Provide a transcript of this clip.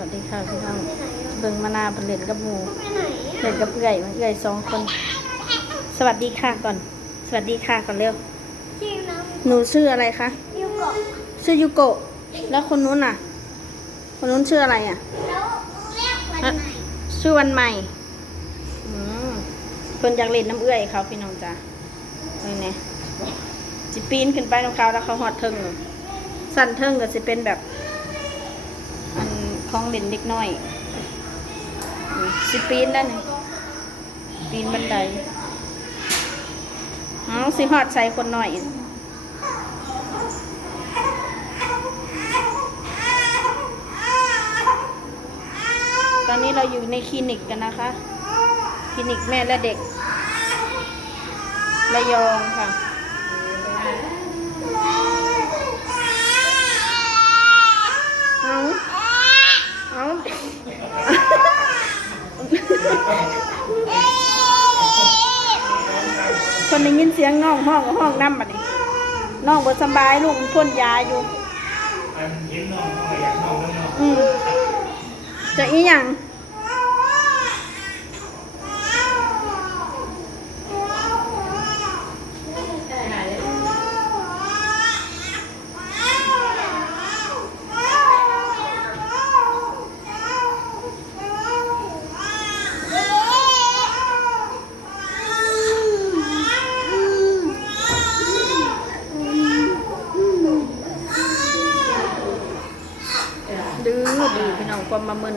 วัสดีค่ะพี่น้องเบิ่งมานาวเป็นเล่นกับหมูไปไหนเล่นกับเอื่อยมันเอื่อยสองคน สวัสดีค่ะก่อน สวัสดีค่ะก่อนเร็ว หนูชื่ออะไรคะยูโกะชื่อยูโกะแล้วคนนู้นน่ะ คนนู้นชื่ออะไรอะแล้วเรียกวันไหนชื่อวันใหม่อืมเพิ่นอยากเล่นน้ำเอื้อยเขาพี่น้องจ้าเอ้ยเนี่ยจิปีนขึ้นไปตรงเขาแล้วเขาหอดเทิงสั่นเทิงก็จะเป็นแบบ ของเล่นเด็กน้อยสิปีนได้นึ่ปีนบันไดอ๋อสิหอดใส่คนหน่อยตอนนี้เราอยู่ในคลินิกกันนะคะ คลินิกแม่และเด็ก ระยองค่ะ เอาเอา คนได้ยินเสียงน้องห้องกับห้องน้ำบัดนี้น้องบ่สำบายลูกมันพ่นยาอยู่อันเห็นน้องน้องอยากน้องแล้วน้องอืมจะอีหยัง ดื้อดื้อพี่น้องความมามึน